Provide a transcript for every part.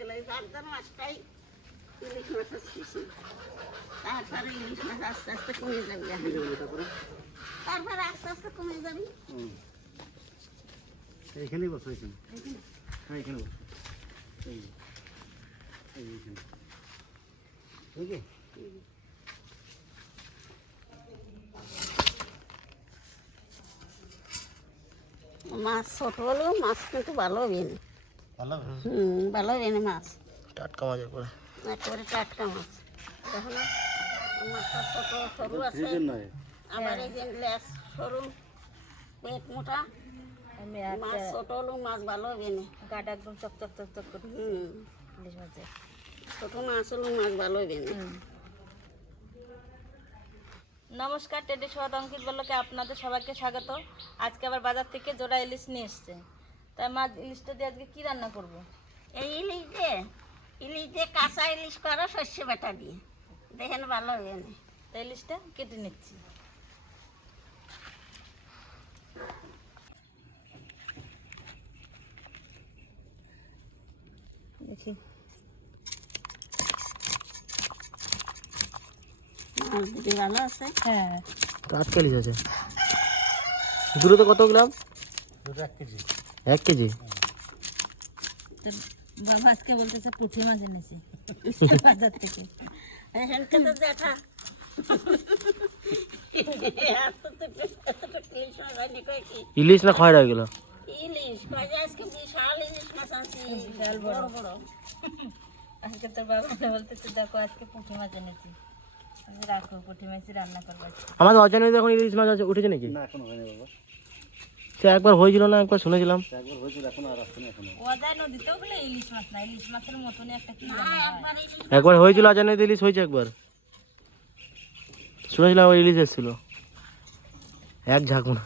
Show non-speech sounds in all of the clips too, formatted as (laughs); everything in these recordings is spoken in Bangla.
গেল বাগদার মাছটাই ইলিশ মাছ আসতেছে তারপরে ইলিশ মাছ আস্তে আস্তে কমে যাবে। তারপরে? আস্তে আস্তে কমে যাবে। এইখানেই বসো এখানে হ্যাঁ এখানে বসো। ঠিক আছে মাছ ছোট হলেও মাছ কিন্তু ভালো বেনে ভালো? হবে হুম ভালো বেনে মাছ। টাটকা মাছ করে একেবারে টাটকা মাছ। দেখো না মাছটা ছোট সরু আছে। এই যে লেস সরু পেট মোটা। মাছ ছোট মাছ ভালো বেনে। গাটা একদম চকচক চকচক করে হুম। ইলিশ মাছের ছোট মাছ মাছ ভালো নমস্কার টেডি সোয়াদ অঙ্কিত বলকে আপনাদের সবাইকে স্বাগত। আজকে আবার বাজার থেকে জোড়া ইলিশ নিয়ে এসছে। তাই মা ইলিশটা দিয়ে আজকে কি রান্না করব? এই ইলিশ দিয়ে ইলিশ দিয়ে কাঁচা ইলিশ করো শস্য বাটা দিয়ে। দেখেন ভালো বেনে তাই ইলিশটা কেটে নিচ্ছি। দেখি। ভালো আছে? হ্যাঁ। টাটকা ইলিশ আছে। দূরে তো কত গ্রাম? দুটো এক কেজি। এক কেজি? তো বাবা আজকে বলতেছে পুঁটি মাছ এনেছি। বাজার থেকে। তো দেখা। ইলিশ মাছ না খয়রা হয়ে গেল ইলিশ আজকে বিশাল ইলিশ মাছ আছে। বিশাল বড়। বড় আজকে তোর বাবা বলতেছে দেখো আজকে পুঁটি মাছ এনেছি। আমি বলছি, রাখো পুঁটি মাছই রান্না করব। আমাদের অজানে এখন ইলিশ মাছ আছে উঠেছে নাকি? না এখনও হয়নি বাবা। সে একবার হয়েছিল না একবার শুনেছিলাম। একবার হয়েছিল এখনও আর আসছে না বলে ইলিশ মাছ না ইলিশ মাছের মতনই একটা কি একবার হয়েছিল অজানে ইলিশ হয়েছে একবার। শুনেছিলাম ওই ইলিশ এসেছিল। এক ঝাঁকুনা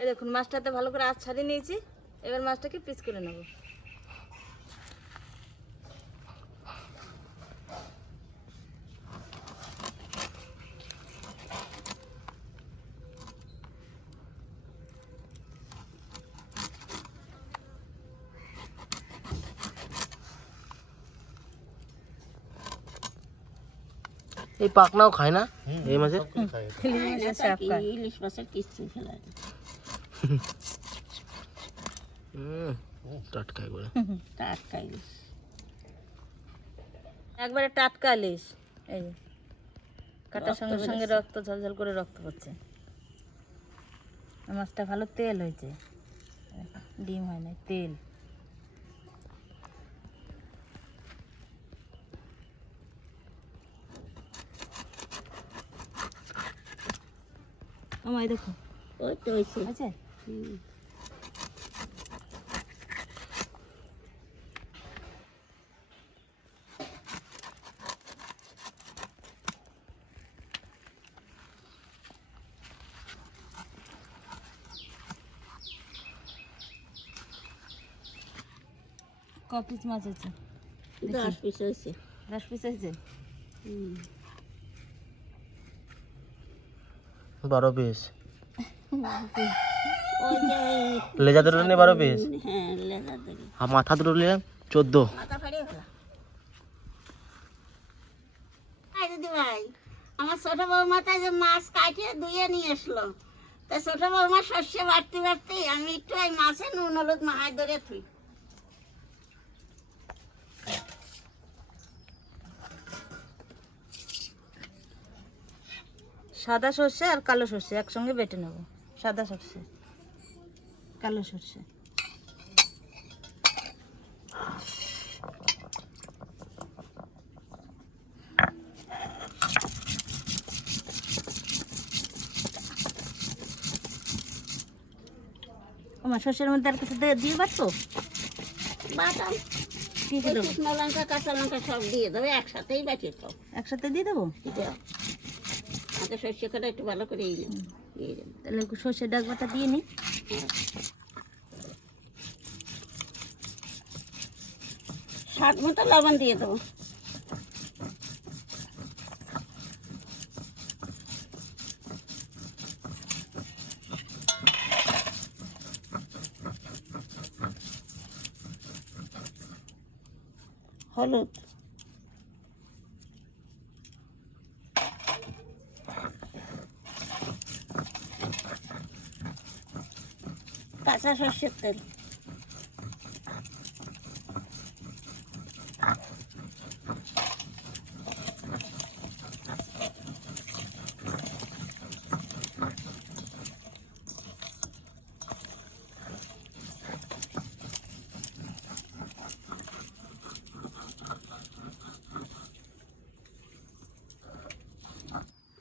এই দেখুন মাছটাতে ভালো করে আঁচ ছাড়িয়ে নিয়েছি এবার মাছটাকে পিস করে নেব। এই পাকনাও খায় না? এই মাছের ইলিশ কিচ্ছু টাটকা একবারে টাটকা ইলিশ। একবারে টাটকা ইলিশ। এই কাটার সঙ্গে সঙ্গে রক্ত ঝলঝল করে রক্ত পড়ছে। মাছটা ভালো তেল হয়েছে। ডিম হয় না তেল। আমায় দেখো ওই তো হয়েছে আছে ক পিস মাছ আছে দশ পিস হয়েছে দশ পিস আছে বারো পিস লেজা দুটো নিয়ে বারো পিস হ্যাঁ লেজা আর মাথা দুটো নিয়ে চোদ্দ। আমার ছোট বৌমাটা যে মাছ কাটিয়ে ধুয়ে নিয়ে আসলো তা ছোট বৌমা শস্য বাড়তে বাড়তে আমি একটু ওই মাছে নুন হলুদ মাহাই ধরে থুই। সাদা সর্ষে আর কালো সর্ষে একসঙ্গে বেটে নেব। সাদা সর্ষে কালো সর্ষে। আমার সর্ষের মধ্যে আর কিছু দিয়ে- পারতো বাটাম শুকনো লঙ্কা কাঁচা লঙ্কা সব দিয়ে দেবে একসাথেই বাটিয়ে তো একসাথে দিয়ে দেবো? আমাদের সর্ষে কটা একটু ভালো করে এই তাহলে সর্ষের ডাক বাটা দিয়ে নি। স্বাদ মতো লবণ দিয়ে দেবো। হলুদ। কাঁচা সর্ষের তেল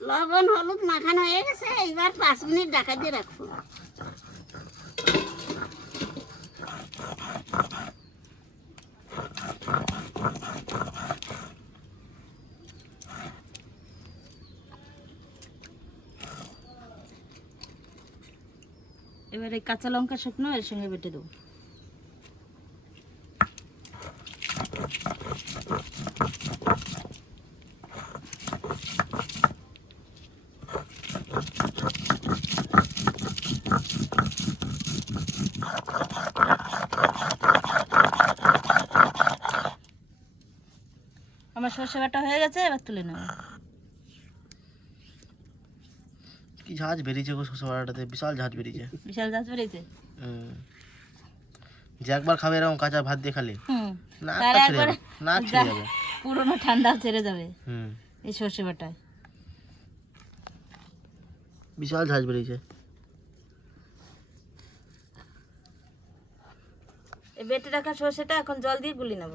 লবণ হলুদ মাখানো হয়ে গেছে এইবার পাঁচ মিনিট ঢাকা দিয়ে রাখব। এবার এই কাঁচা লঙ্কা শুকনো এর সঙ্গে বেটে দেবো। আমার সর্ষে বাটা হয়ে গেছে, এবার তুলে নেব কি ঝাঁজ বেরিয়েছে গো শস্য বিশাল ঝাঁজ বেরিয়েছে। বিশাল গাছ বেরিয়েছে। যে একবার খাবে এরকম কাঁচা ভাত দিয়ে খালি নাক ছেড়ে যাবে নাক ছেড়ে যাবে। পুরোনো ঠান্ডা ছেড়ে যাবে হুম। এই সর্ষে বাটায় বিশাল ঝাঁজ বেরিয়েছে। এই বেটে রাখা সর্ষেটা এখন জল দিয়ে গুলি নেব।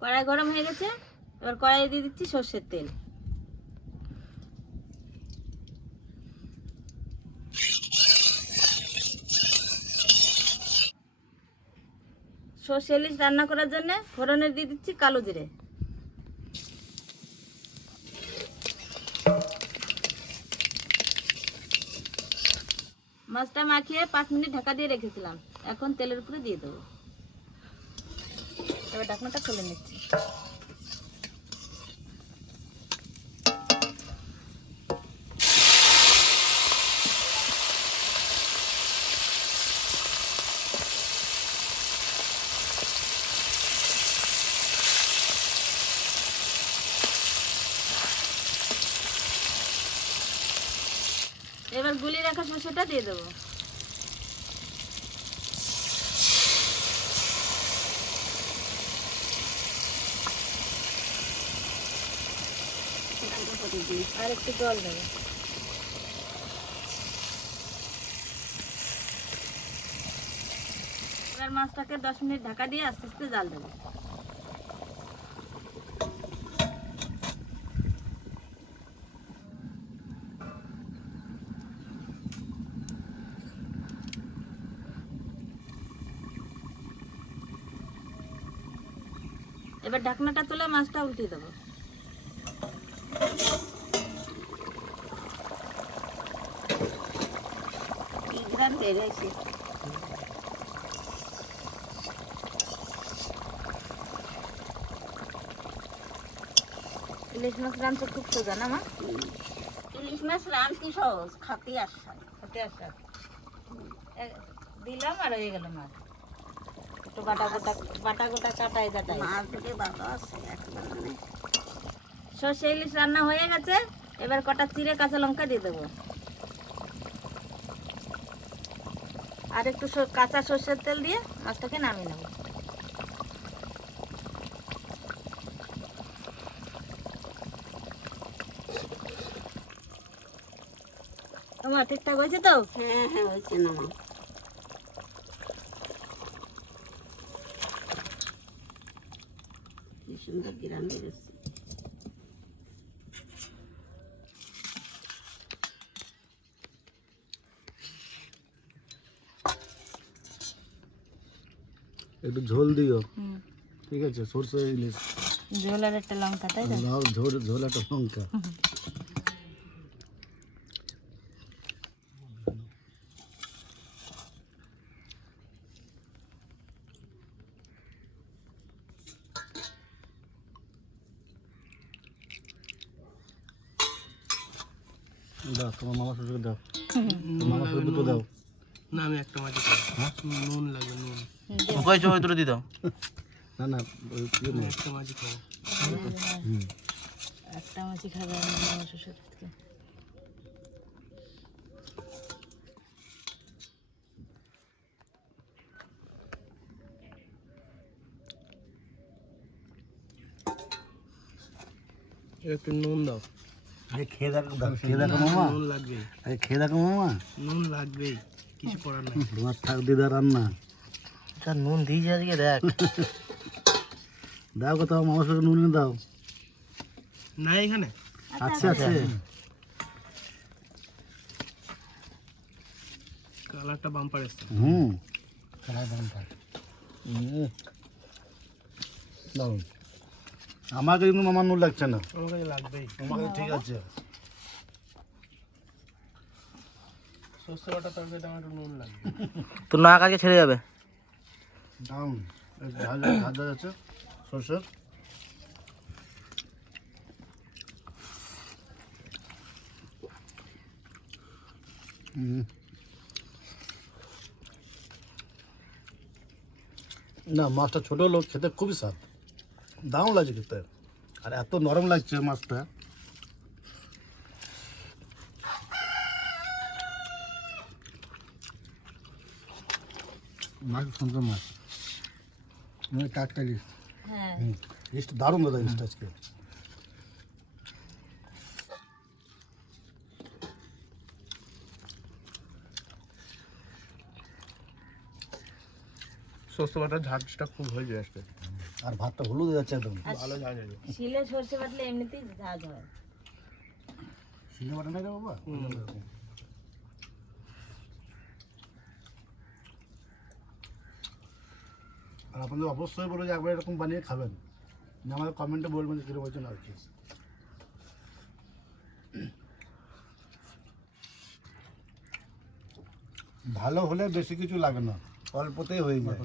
কড়াই গরম হয়ে গেছে। এবার কড়াই দিয়ে দিচ্ছি সর্ষের তেল। সর্ষে ইলিশ রান্না করার জন্য ফোড়নে দিয়ে দিচ্ছি কালো জিরে। মাছটা মাখিয়ে পাঁচ মিনিট ঢাকা দিয়ে রেখেছিলাম। এখন তেলের উপরে দিয়ে দেবো। এবার ঢাকনাটা খুলে নিচ্ছি। এবার গুলি রাখা সর্ষেটা দিয়ে দেবো। আর একটু জল দেবো এবার মাছটাকে দশ মিনিট ঢাকা দিয়ে আস্তে আস্তে জাল দেবো। এবার ঢাকনাটা তুলে মাছটা উল্টিয়ে দেবো। গ্রাম ইলিশ মাছ রাঁধতে খুব সোজা না মা? ইলিশ মাছ রাঁধতে সহজ খাতে আসা হতে আসা দিলাম আর হয়ে গেল মাছ। একটু বাটা গোটা বাটা গোটা কাটাই কাটাই মাছ দুটো ভালো আছে একবার মানে। সর্ষে ইলিশ রান্না হয়ে গেছে এবার কটা চিড়ে কাঁচা লঙ্কা দিয়ে দেবো। আর একটু কাঁচা সর্ষের তেল দিয়ে মাছটাকে নামিয়ে নেব। তোমার ঠিকঠাক হয়েছে তো? হ্যাঁ হ্যাঁ হয়েছে না সুন্দর গ্রাম বেরোচ্ছে। একটু ঝোল দিও। ঠিক আছে সরষে ইলিশ। ঝোল আর একটা লঙ্কা তাই না লাউ ঝোল ঝোল একটা লঙ্কা। দাও তোমার মামা শ্বশুরকে দাও। মামা শ্বশুরকে দাও। না আমি একটা খাব। হ্যাঁ? নুন লাগবে নুন। কয় সময় তুলে না না ইয়ে। একটা মাঝে খাব। একটা মাছি খাবে আমার শ্বশুর একটু নুন দাও। আরে খেয়ে দেখো খেয়ে দেখো মামা। নুন লাগবে। আরে খেয়ে দেখো মামা। নুন লাগবেই। কিছু করার নাই। (laughs) তোমার থাক দিদা রান্না। তার নুন দিয়েছে আজকে দেখ। দাও কোথাও মামা শ্বশুর নুন এনে দাও। না এখানে? আছে আছে। কালারটা বাম্পার এসছে। হুম। হুম। দারুণ। আমাকে কিন্তু মামার নুন লাগছে না। আমার কাছে লাগবেই। আমাকে ঠিক আছে। সর্ষে বাটা তরকারিতে আমার একটু নুন লাগবে তোর নাক আজকে ছেড়ে যাবে। সরষের হুম। না মাছটা ছোট লোক খেতে খুবই স্বাদ। দারুণ লাগছে খেতে। আর এত নরম লাগছে মাছটা। মাছ সুন্দর মাছ। মানে টাটকা ইলিশ হ্যাঁ। ইলিশটা দারুণ দাদা ইলিশটা আজকে। সর্ষে বাটার ঝাঁজটা খুব হয়ে যায় আজকে। আর ভাতটা হলুদ হয়ে যাচ্ছে একদম। ভালো শিলে সর্ষে বাটলে এমনিতেই ঝাঁজ হয়। সিনে বাটা নাই বাবা? আর আপনাদের অবশ্যই বলব যে একবার এরকম বানিয়ে খাবেন। না আমাদের কমেন্টে বলবেন যে কীরকম হয়েছে না আর কি ভালো হলে বেশি কিছু লাগে না অল্পতেই হয়ে যায়।